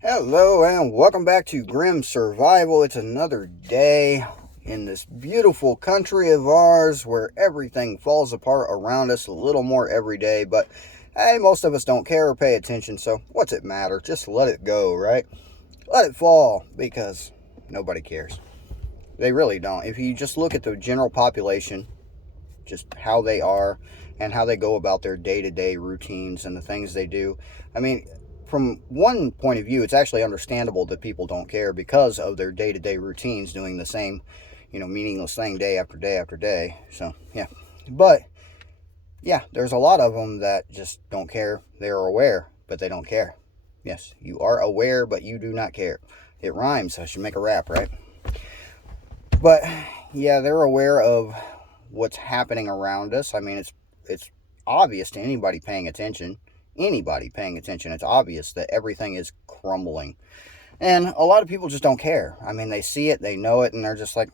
Hello and welcome back to Grim Survival. It's another day in this beautiful country of ours where everything falls apart around us a little more every day. But hey, most of us don't care or pay attention, so what's it matter? Just let it go, right? Let it fall because nobody cares. They really don't. If you just look at the general population, just how they are and how they go about their day-to-day routines and the things they do. I mean, from one point of view, it's actually understandable that people don't care because of their day-to-day routines doing the same, meaningless thing day after day after day. So, yeah. But, yeah, there's a lot of them that just don't care. They're aware, but they don't care. Yes, you are aware, but you do not care. It rhymes. I should make a rap, right? But, yeah, they're aware of what's happening around us. I mean, it's obvious to anybody paying attention. Anybody paying attention, it's obvious that everything is crumbling. And a lot of people just don't care. I mean, they see it, they know it, and they're just like,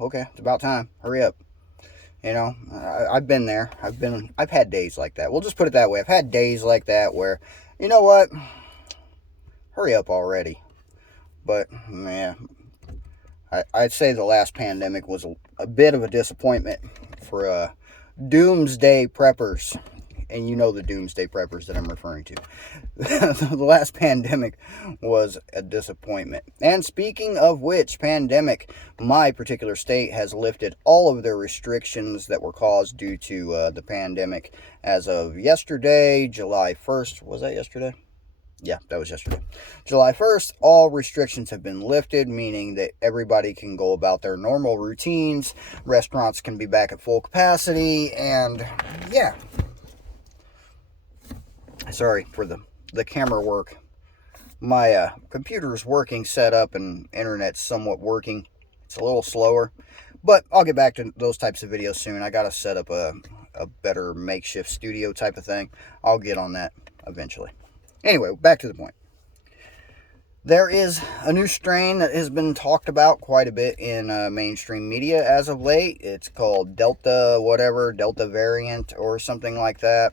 okay, it's about time. Hurry up. I've been there. I've had days like that. We'll just put it that way. I've had days like that where, you know what? Hurry up already. But, man, I'd say the last pandemic was a bit of a disappointment for doomsday preppers. And you know the doomsday preppers that I'm referring to. The last pandemic was a disappointment. And speaking of which, pandemic, my particular state has lifted all of their restrictions that were caused due to the pandemic as of yesterday, July 1st. Was that yesterday? Yeah, that was yesterday. July 1st, all restrictions have been lifted, meaning that everybody can go about their normal routines. Restaurants can be back at full capacity, and yeah. Sorry for the camera work. My computer's working, set up, and internet's somewhat working. It's a little slower, but I'll get back to those types of videos soon. I got to set up a better makeshift studio type of thing. I'll get on that eventually. Anyway, back to the point. There is a new strain that has been talked about quite a bit in mainstream media as of late. It's called Delta variant or something like that.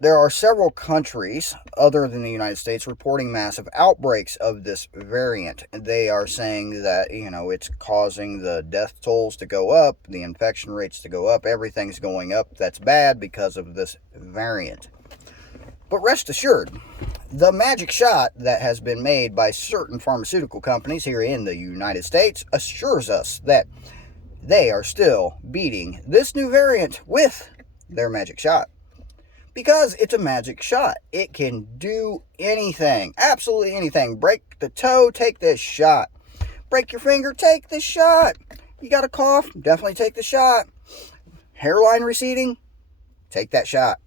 There are several countries other than the United States reporting massive outbreaks of this variant. They are saying that, it's causing the death tolls to go up, the infection rates to go up, everything's going up. That's bad because of this variant. But rest assured, the magic shot that has been made by certain pharmaceutical companies here in the United States assures us that they are still beating this new variant with their magic shot. Because it's a magic shot. It can do anything. Absolutely anything. Break the toe, take this shot. Break your finger, take the shot. You got a cough, definitely take the shot. Hairline receding, take that shot.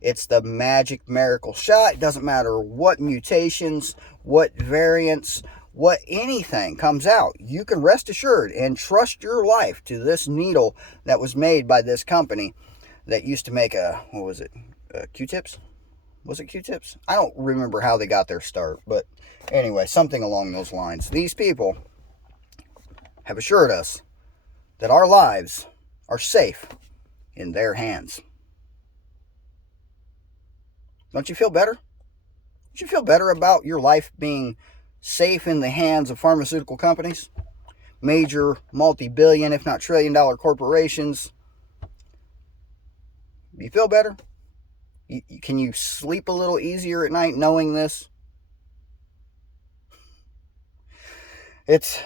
It's the magic miracle shot. It doesn't matter what mutations, what variants, what anything comes out. You can rest assured and trust your life to this needle that was made by this company that used to make Q-tips? Was it Q-tips? I don't remember how they got their start, but anyway, something along those lines. These people have assured us that our lives are safe in their hands. Don't you feel better? Don't you feel better about your life being safe in the hands of pharmaceutical companies? Major multi-billion, if not trillion-dollar corporations. You feel better? Can you sleep a little easier at night knowing this? It's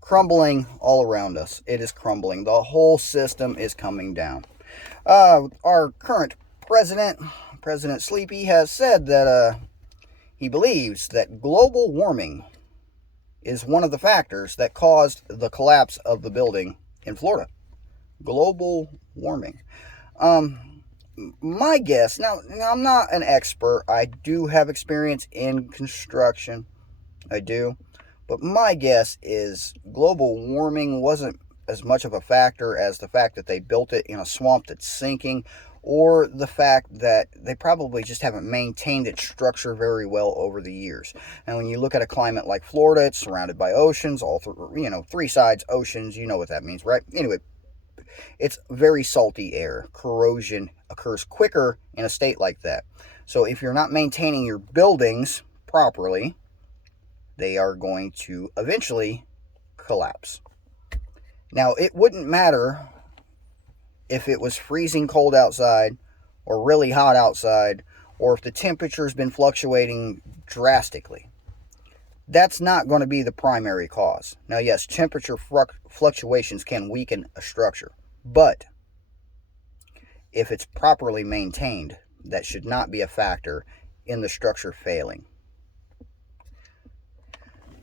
crumbling all around us. It is crumbling. The whole system is coming down. Our current president, President Sleepy, has said that he believes that global warming is one of the factors that caused the collapse of the building in Florida. Global warming. My guess, now I'm not an expert. I do have experience in construction. I do. But my guess is global warming wasn't as much of a factor as the fact that they built it in a swamp that's sinking, or the fact that they probably just haven't maintained its structure very well over the years. And when you look at a climate like Florida, it's surrounded by oceans, three sides oceans. You know what that means, right? Anyway, it's very salty air. Corrosion occurs quicker in a state like that. So if you're not maintaining your buildings properly, they are going to eventually collapse. Now, it wouldn't matter if it was freezing cold outside or really hot outside, or if the temperature's been fluctuating drastically. That's not going to be the primary cause. Now, yes, temperature fluctuations can weaken a structure, but if it's properly maintained, that should not be a factor in the structure failing.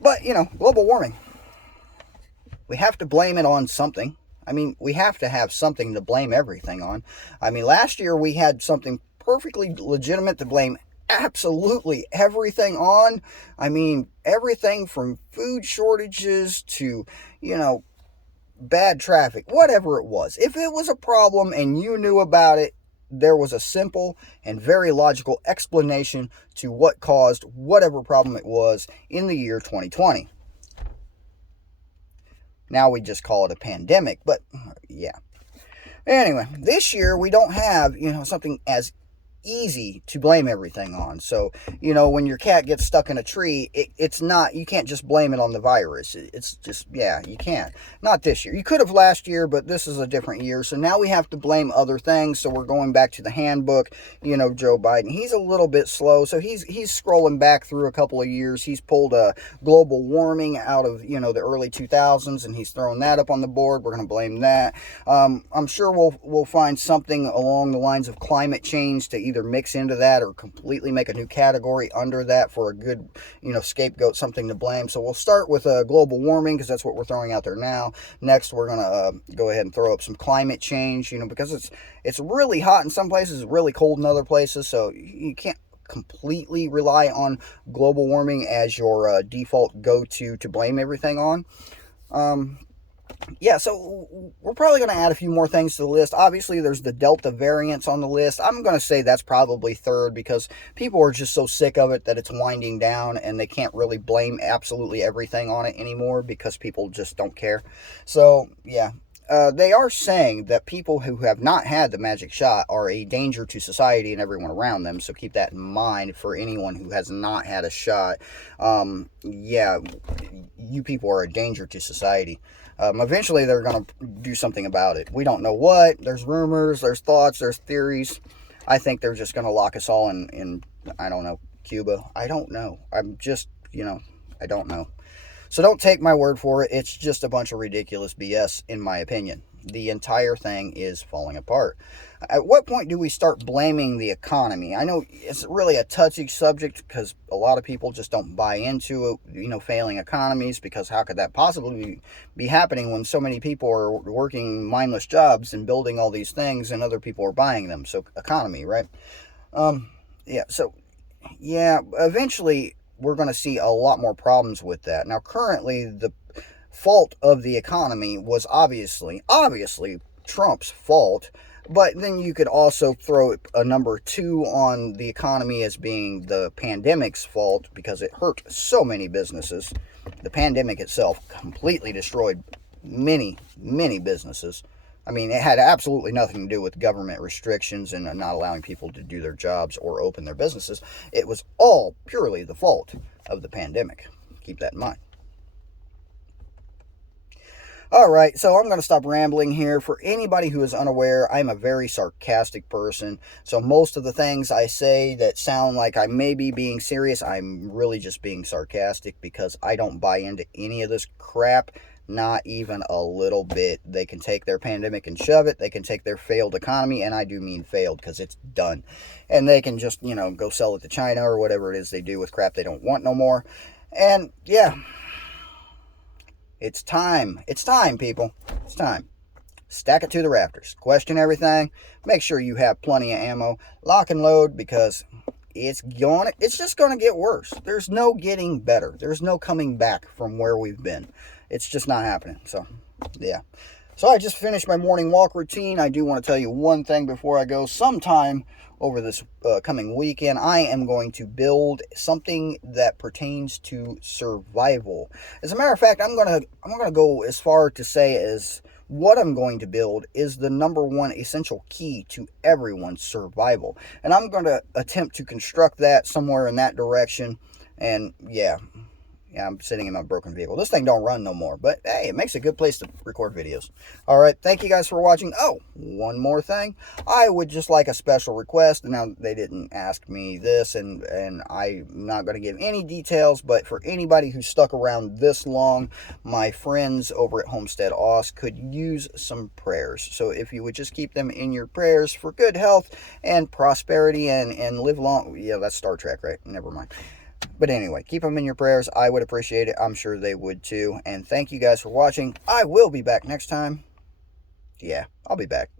But, global warming, we have to blame it on something. I mean, we have to have something to blame everything on. I mean, last year we had something perfectly legitimate to blame absolutely everything on. I mean, everything from food shortages to, bad traffic, whatever it was. If it was a problem and you knew about it, there was a simple and very logical explanation to what caused whatever problem it was in the year 2020. Now we just call it a pandemic, but yeah. Anyway, this year we don't have, something as easy to blame everything on. So, when your cat gets stuck in a tree, it's not, you can't just blame it on the virus. It's just, yeah, you can't. Not this year. You could have last year, but this is a different year. So now we have to blame other things. So we're going back to the handbook. Joe Biden, he's a little bit slow. So he's scrolling back through a couple of years. He's pulled global warming out of, the early 2000s, and he's throwing that up on the board. We're going to blame that. I'm sure we'll find something along the lines of climate change to either mix into that or completely make a new category under that for a good, scapegoat, something to blame. So we'll start with global warming because that's what we're throwing out there now. Next, we're going to go ahead and throw up some climate change, because it's really hot in some places, really cold in other places. So you can't completely rely on global warming as your default go-to to blame everything on. Yeah, so we're probably going to add a few more things to the list. Obviously, there's the Delta variants on the list. I'm going to say that's probably third because people are just so sick of it that it's winding down and they can't really blame absolutely everything on it anymore because people just don't care. So, yeah. They are saying that people who have not had the magic shot are a danger to society and everyone around them. So keep that in mind for anyone who has not had a shot. Yeah, you people are a danger to society. Eventually, they're going to do something about it. We don't know what. There's rumors, there's thoughts, there's theories. I think they're just going to lock us all in, I don't know, Cuba. I don't know. I'm just, I don't know. So don't take my word for it. It's just a bunch of ridiculous BS, in my opinion. The entire thing is falling apart. At what point do we start blaming the economy? I know it's really a touchy subject because a lot of people just don't buy into it, failing economies, because how could that possibly be happening when so many people are working mindless jobs and building all these things and other people are buying them? So economy, right? Yeah, eventually we're going to see a lot more problems with that. Now, currently, the fault of the economy was obviously Trump's fault, but then you could also throw a number 2 on the economy as being the pandemic's fault because it hurt so many businesses. The pandemic itself completely destroyed many businesses. I mean, it had absolutely nothing to do with government restrictions and not allowing people to do their jobs or open their businesses. It was all purely the fault of the pandemic. Keep that in mind. All right, so I'm going to stop rambling here. For anybody who is unaware, I'm a very sarcastic person. So most of the things I say that sound like I may be being serious, I'm really just being sarcastic because I don't buy into any of this crap. Not even a little bit. They can take their pandemic and shove it. They can take their failed economy, and I do mean failed because it's done. And they can just, go sell it to China or whatever it is they do with crap they don't want no more. And yeah, it's time. It's time, people. It's time. Stack it to the rafters. Question everything. Make sure you have plenty of ammo. Lock and load because it's just going to get worse. There's no getting better. There's no coming back from where we've been. It's just not happening. So, yeah. So I just finished my morning walk routine. I do want to tell you one thing before I go. Sometime over this coming weekend, I am going to build something that pertains to survival. As a matter of fact, I'm gonna go as far to say as What I'm going to build is the #1 essential key to everyone's survival. And I'm going to attempt to construct that somewhere in that direction. And yeah, I'm sitting in my broken vehicle. This thing don't run no more, but hey, it makes a good place to record videos. All right, thank you guys for watching. Oh, one more thing. I would just like a special request. Now, they didn't ask me this, and I'm not going to give any details, but for anybody who stuck around this long, my friends over at Homestead Oz could use some prayers. So if you would just keep them in your prayers for good health and prosperity and live long. Yeah, that's Star Trek, right? Never mind. But anyway, keep them in your prayers. I would appreciate it. I'm sure they would too. And thank you guys for watching. I will be back next time. Yeah, I'll be back.